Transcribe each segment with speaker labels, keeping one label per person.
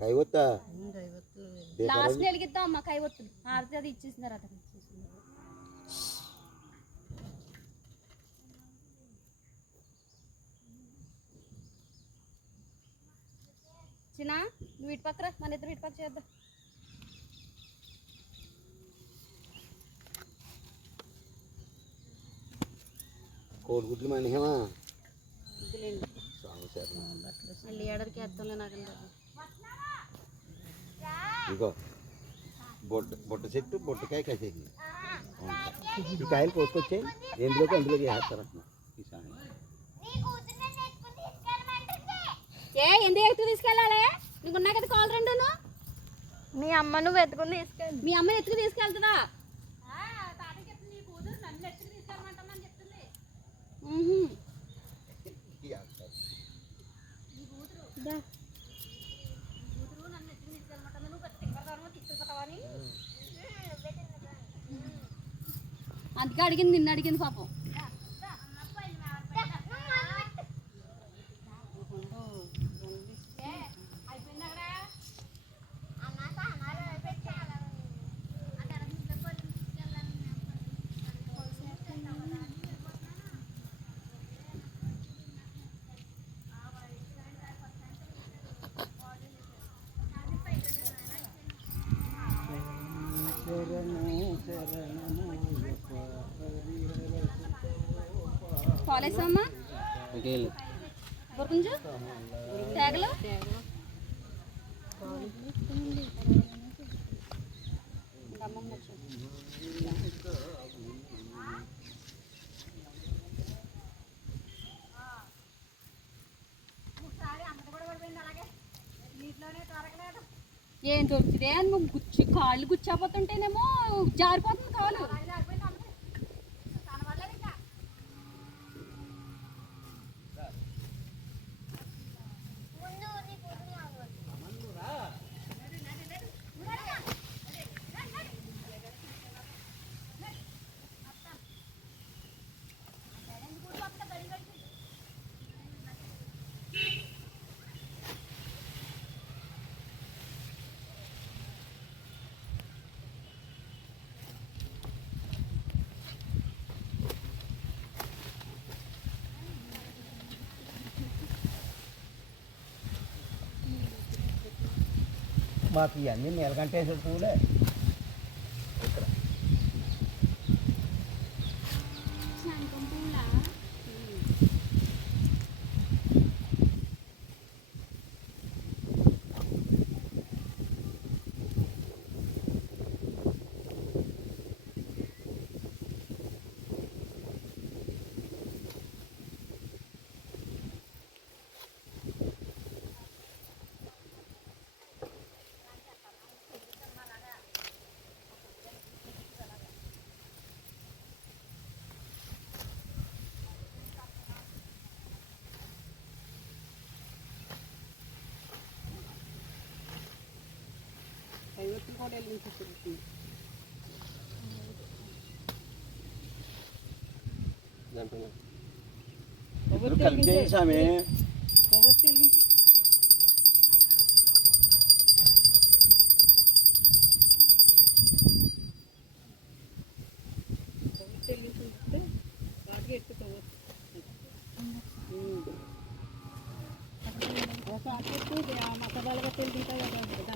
Speaker 1: కైవత్తా?
Speaker 2: Last నెలకిద్దాం అమ్మ కై ఒత్తులు హారతి అది ఇచ్చేసినారు చిన్న నువ్వు ఇటు పక్కరా మన ఇద్దరు ఇటు పక్క చేద్దాం.
Speaker 1: కోడిగుడ్లు శరణం.
Speaker 2: మళ్ళీ ఏడరికి వేస్తాంలే నాకు
Speaker 1: ఇగో బొట్ట బొట్ట చెట్టు బొట్టకాయ కాసేది ఈ కాయలు కోసుకొచ్చాయి ఎందులోకి అందులోకి వేస్తారంటున్నా ఈ సాయం
Speaker 2: ఏ ఎందుకు ఎత్తుకు తీసుకెళ్ళాలి? నీకు ఉన్నా కదా కాల్ రెండును?
Speaker 3: మీ అమ్మ నువ్వు ఎత్తుకుని తీసుకెళ్ళి.
Speaker 2: మీ అమ్మని ఎత్తుకు తీసుకెళ్తుందా? మ్మ్హ్మ్. అందుకే అడిగింది నిన్ను అడిగింది పాపం. పాలేసమ్మా బొరుకుంజు తేగలు? ఏం దొరికితే నువ్వు గుచ్చి కాళ్ళు గుచ్చాపోతుంటేనేమో జారిపోతుంది కాలు.
Speaker 1: మాకు ఇవన్నీ నీలకంటేశ్వర పువ్వులే. मॉडलिंग फैसिलिटी
Speaker 2: మసాలాగా తెలియదు కదా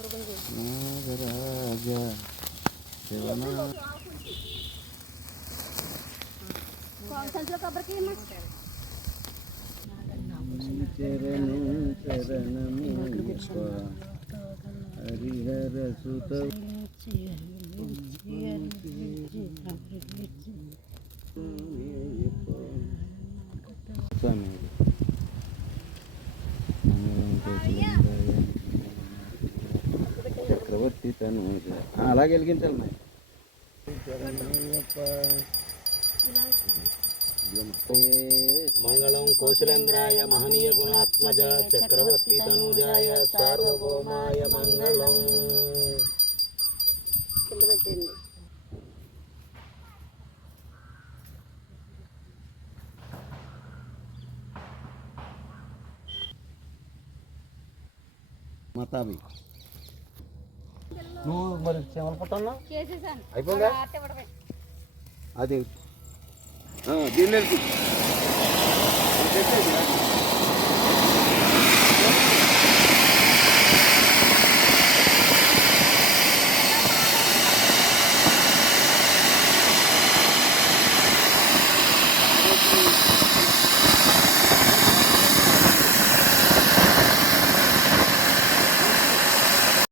Speaker 1: నాగరాజ శివనా.
Speaker 2: సంచులో కొబ్బరికి
Speaker 1: హరిహర సుత. చక్రవర్తి తను అలాగే వెలిగించాలి మరి మంగళం కౌశలేంద్రాయ మహనీయ గుణాత్మజ చక్రవర్తి తనుజాయ సార్వభౌమాయ మంగళం
Speaker 2: కింద పెట్టండి
Speaker 1: మతాబి నువ్వు మరి చెమల పుట్టన్నా అయిపోయిందా. అది. ఆ,